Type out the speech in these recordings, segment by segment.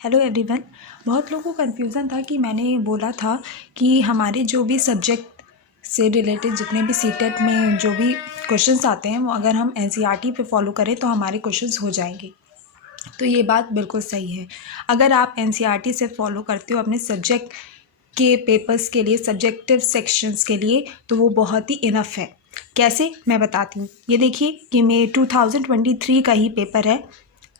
Hello everyone. बहुत लोगों को कन्फ्यूज़न था कि मैंने बोला था कि हमारे जो भी सब्जेक्ट से रिलेटेड जितने भी सीटेट में जो भी क्वेश्चंस आते हैं वो अगर हम एनसीईआरटी पे फॉलो करें तो हमारे क्वेश्चंस हो जाएंगे। तो ये बात बिल्कुल सही है। अगर आप एनसीईआरटी से फॉलो करते हो अपने सब्जेक्ट के पेपर्स के लिए, सब्जेक्टिव सेक्शंस के लिए, तो वो बहुत ही इनफ है। कैसे, मैं बताती हूँ। ये देखिए कि मैं 2023 का ही पेपर है,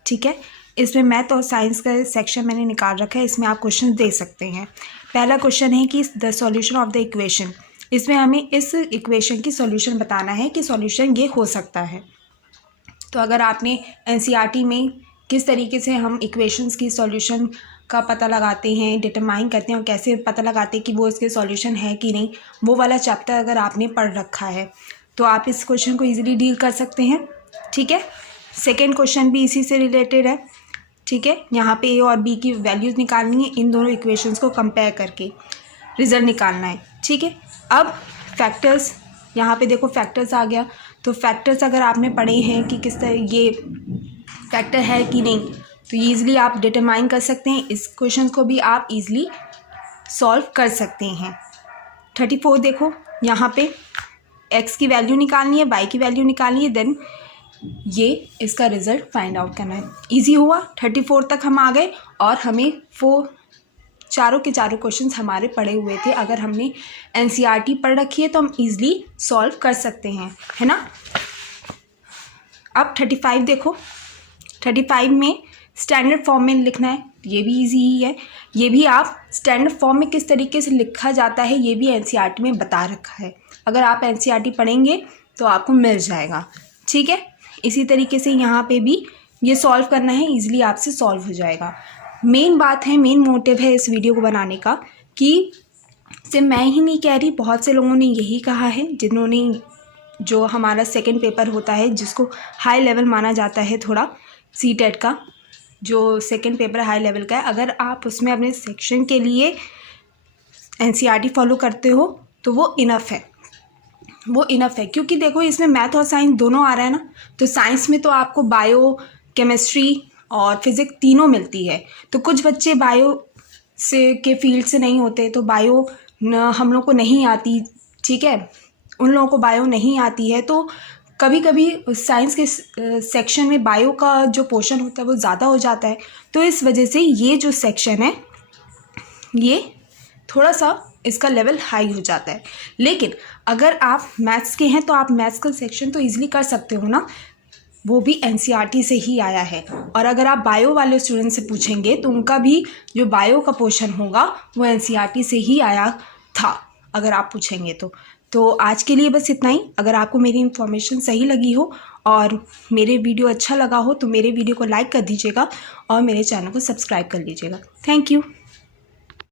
ठीक है। इसमें मैथ और साइंस का सेक्शन मैंने निकाल रखा है। इसमें आप क्वेश्चन दे सकते हैं। पहला क्वेश्चन है कि the solution of the equation. इसमें हमें इस इक्वेशन की सॉल्यूशन बताना है कि सॉल्यूशन ये हो सकता है। तो अगर आपने एनसीईआरटी में किस तरीके से हम इक्वेशंस की सॉल्यूशन का पता लगाते हैं, डिटरमाइन करते हैं और कैसे पता लगाते हैं कि वो इसके सॉल्यूशन है कि नहीं, वो वाला चैप्टर अगर आपने पढ़ रखा है तो आप इस क्वेश्चन को ईजिली डील कर सकते हैं, ठीक है। सेकेंड क्वेश्चन भी इसी से रिलेटेड है, ठीक है। यहाँ पे ए और बी की वैल्यूज़ निकालनी है, इन दोनों इक्वेशंस को कंपेयर करके रिजल्ट निकालना है, ठीक है। अब फैक्टर्स, यहाँ पे देखो फैक्टर्स आ गया। तो फैक्टर्स अगर आपने पढ़े हैं कि किस तरह ये फैक्टर है कि नहीं, तो ईज़िली आप डिटरमाइन कर सकते हैं। इस क्वेश्चन को भी आप ईज़िली सॉल्व कर सकते हैं। 34 देखो, यहाँ पे एक्स की वैल्यू निकालनी है, वाई की वैल्यू निकालनी है, देन ये इसका रिज़ल्ट फाइंड आउट करना है। इजी हुआ। 34 तक हम आ गए और हमें चारों के चारों क्वेश्चंस हमारे पढ़े हुए थे। अगर हमने एनसीईआरटी पढ़ रखी है तो हम इजीली सॉल्व कर सकते हैं, है ना। अब 35 देखो। 35 में स्टैंडर्ड फॉर्म में लिखना है, ये भी इजी ही है। ये भी आप स्टैंडर्ड फॉर्म में किस तरीके से लिखा जाता है ये भी एनसीईआरटी में बता रखा है। अगर आप एनसीईआरटी पढ़ेंगे तो आपको मिल जाएगा, ठीक है। इसी तरीके से यहाँ पे भी ये सॉल्व करना है, इजीली आपसे सॉल्व हो जाएगा। मेन बात है, मेन मोटिव है इस वीडियो को बनाने का कि सिर्फ मैं ही नहीं कह रही, बहुत से लोगों ने यही कहा है जिन्होंने, जो हमारा सेकंड पेपर होता है जिसको हाई लेवल माना जाता है थोड़ा, सीटेट का जो सेकंड पेपर हाई लेवल का है, अगर आप उसमें अपने सेक्शन के लिए एनसीईआरटी फॉलो करते हो तो वो इनफ है, वो इनफ है। क्योंकि देखो इसमें मैथ और साइंस दोनों आ रहा है ना। तो साइंस में तो आपको बायो, केमिस्ट्री और फिज़िक्स तीनों मिलती है। तो कुछ बच्चे बायो से के फील्ड से नहीं होते, तो बायो हम लोग को नहीं आती, ठीक है। उन लोगों को बायो नहीं आती है तो कभी कभी साइंस के सेक्शन में बायो का जो पोर्शन होता है वो ज़्यादा हो जाता है। तो इस वजह से ये जो सेक्शन है ये थोड़ा सा इसका लेवल हाई हो जाता है। लेकिन अगर आप मैथ्स के हैं तो आप मैथ्स का सेक्शन तो इजीली कर सकते हो ना, वो भी एनसीईआरटी से ही आया है। और अगर आप बायो वाले स्टूडेंट से पूछेंगे तो उनका भी जो बायो का पोर्शन होगा वो एनसीईआरटी से ही आया था, अगर आप पूछेंगे तो आज के लिए बस इतना ही। अगर आपको मेरी इन्फॉर्मेशन सही लगी हो और मेरे वीडियो अच्छा लगा हो तो मेरे वीडियो को लाइक कर दीजिएगा और मेरे चैनल को सब्सक्राइब कर लीजिएगा। Thank you.